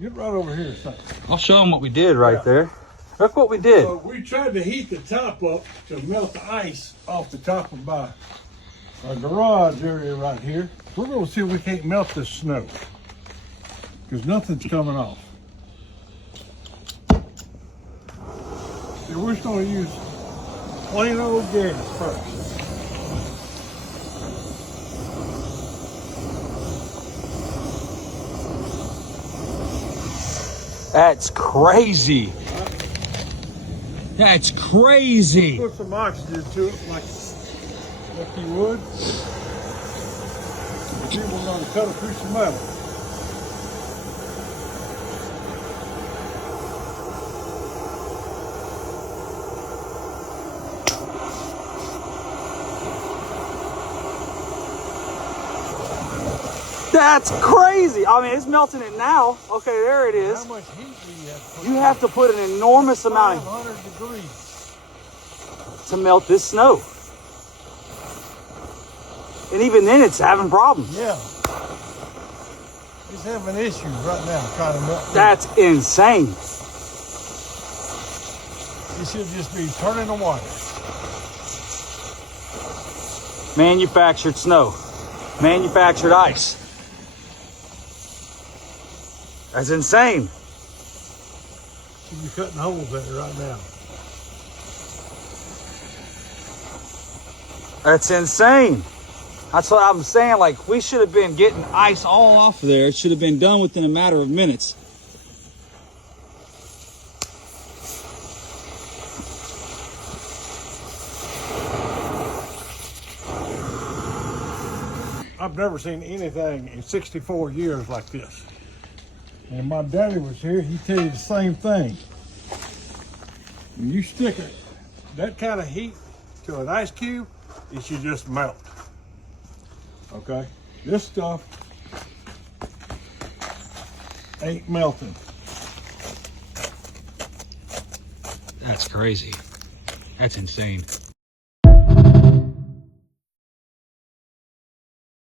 Get right over here a second. I'll show them what we did right there. Look what we did. So we tried to heat the top up to melt the ice off the top of our garage area right here. We're going to see if we can't melt this snow because nothing's coming off. So we're just going to use plain old gas first. That's crazy. That's crazy. Put some oxygen to it like you would. And then we're going to cut a piece of metal. That's crazy. I mean, it's melting it now. Okay, there it is. How much heat do you have to put? You have to put an enormous amount 500 degrees. to melt this snow. And even then, it's having problems. Yeah. It's having issues right now trying to melt. That's insane. It should just be turning the water. Manufactured snow. Manufactured ice. That's insane. Should be cutting holes at it right now. That's insane. That's what I'm saying. Like, we should have been getting ice all off of there. It should have been done within a matter of minutes. I've never seen anything in 64 years like this. And my daddy was here, he'd tell you the same thing. When you stick that kind of heat to an ice cube, it should just melt. Okay? This stuff ain't melting. That's crazy. That's insane.